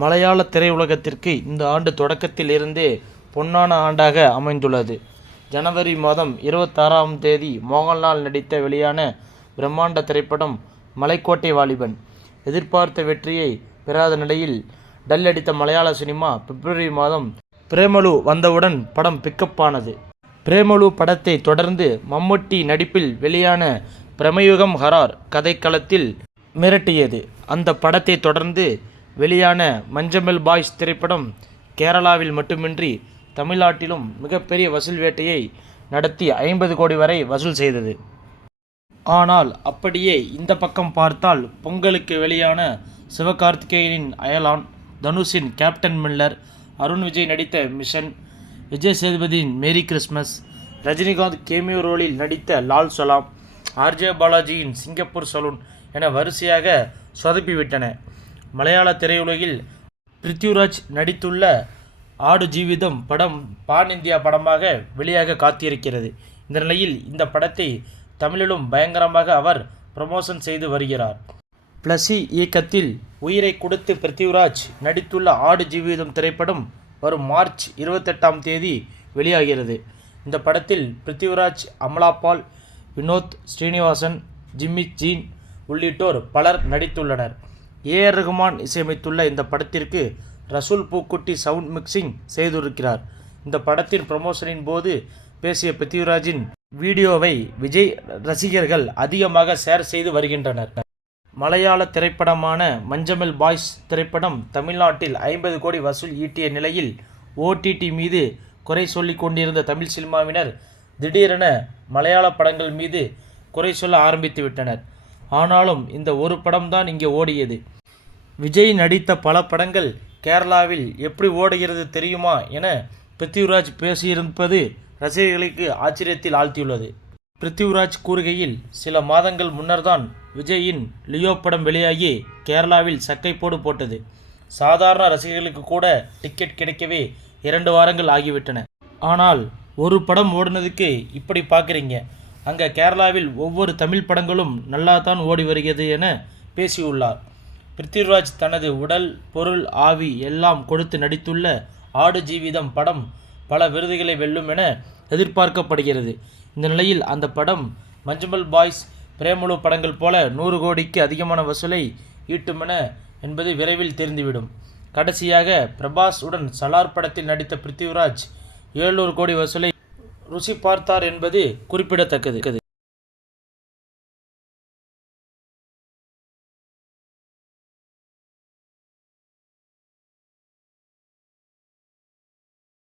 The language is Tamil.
மலையாள திரையுலகத்திற்கு இந்த ஆண்டு தொடக்கத்தில் இருந்தே பொன்னான ஆண்டாக அமைந்துள்ளது. ஜனவரி மாதம் 26ஆம் தேதி மோகன்லால் நடித்த வெளியான பிரம்மாண்ட திரைப்படம் மலைக்கோட்டை வாலிபன் எதிர்பார்த்த வெற்றியை பெறாத நிலையில் டல் அடித்த மலையாள சினிமா பிப்ரவரி மாதம் பிரேமலு வந்தவுடன் படம் பிக்கப் ஆனது. பிரேமலு படத்தை தொடர்ந்து மம்முட்டி நடிப்பில் வெளியான பிரமயுகம் ஹாரர் கதைக்களத்தில் மிரட்டியது. அந்த படத்தை தொடர்ந்து வெளியான மஞ்சமல் பாய்ஸ் திரைப்படம் கேரளாவில் மட்டுமின்றி தமிழ்நாட்டிலும் மிகப்பெரிய வசூல் வேட்டையை நடத்தி 50 கோடி வரை வசூல் செய்தது. ஆனால் அப்படியே இந்த பக்கம் பார்த்தால் பொங்கலுக்கு வெளியான சிவகார்த்திகேயனின் அயலான், தனுஷின் கேப்டன் மில்லர், அருண் விஜய் நடித்த மிஷன், விஜய் சேதுபதியின் மேரி கிறிஸ்மஸ், ரஜினிகாந்த் கேமியோ ரோலில் நடித்த லால் சலாம், ஆர்ஜே பாலாஜியின் சிங்கப்பூர் சலூன் என வரிசையாக சொதப்பிவிட்டன. மலையாள திரையுலகில் பிருத்விராஜ் நடித்துள்ள ஆடு ஜீவிதம் படம் பான் இந்தியா படமாக வெளியாக காத்திருக்கிறது. இந்த நிலையில் இந்த படத்தை தமிழிலும் பயங்கரமாக அவர் ப்ரமோஷன் செய்து வருகிறார். பிளஸி இயக்கத்தில் உயிரை கொடுத்து பிருத்விராஜ் நடித்துள்ள ஆடு ஜீவிதம் திரைப்படம் வரும் மார்ச் 28ஆம் தேதி வெளியாகிறது. இந்த படத்தில் பிருத்விராஜ், அமலாபால், வினோத் ஸ்ரீனிவாசன், ஜிம்மி ஜீன் உள்ளிட்டோர் பலர் நடித்துள்ளனர். ஏ.ஆர். ரகுமான் இசையமைத்துள்ள இந்த படத்திற்கு ரசூல் பூக்குட்டி சவுண்ட் மிக்சிங் செய்திருக்கிறார். இந்த படத்தின் ப்ரமோஷனின் போது பேசிய பிருத்விராஜின் வீடியோவை விஜய் ரசிகர்கள் அதிகமாக ஷேர் செய்து வருகின்றனர். மலையாள திரைப்படமான மஞ்சமல் பாய்ஸ் திரைப்படம் தமிழ்நாட்டில் 50 கோடி வசூல் ஈட்டிய நிலையில் ஓடிடி மீது குறை சொல்லிக் கொண்டிருந்த தமிழ் சினிமாவினர் திடீரென மலையாள படங்கள் மீது குறை சொல்ல ஆரம்பித்து விட்டனர். ஆனாலும் இந்த ஒரு படம்தான் இங்கே ஓடியது. விஜய் நடித்த பல படங்கள் கேரளாவில் எப்படி ஓடுகிறது தெரியுமா என பிருத்விராஜ் பேசியிருப்பது ரசிகர்களுக்கு ஆச்சரியத்தில் ஆழ்த்தியுள்ளது. பிருத்விராஜ் கூறுகையில், சில மாதங்கள் முன்னர்தான் விஜயின் லியோ படம் வெளியாகி கேரளாவில் சக்கைப்போடு போட்டது. சாதாரண ரசிகர்களுக்கு கூட டிக்கெட் கிடைக்கவே 2 வாரங்கள் ஆகிவிட்டன. ஆனால் ஒரு படம் ஓடுனதுக்கு இப்படி பார்க்குறீங்க. அங்கே கேரளாவில் ஒவ்வொரு தமிழ் படங்களும் நல்லா தான் ஓடி வருகிறது என பேசியுள்ளார். பிருத்விராஜ் தனது உடல், பொருள், ஆவி எல்லாம் கொடுத்து நடித்துள்ள ஆடு ஜீவிதம் படம் பல விருதுகளை வெல்லும் என எதிர்பார்க்கப்படுகிறது. இந்த நிலையில் அந்த படம் மஞ்சமல் பாய்ஸ், பிரேமலு படங்கள் போல 100 கோடிக்கு அதிகமான வசூலை ஈட்டுமென என்பது விரைவில் தெரிந்துவிடும். கடைசியாக பிரபாஸ் உடன் சலார் படத்தில் நடித்த பிருத்விராஜ் 700 கோடி வசூலை ருசி பார்த்தார் என்பது குறிப்பிடத்தக்கது.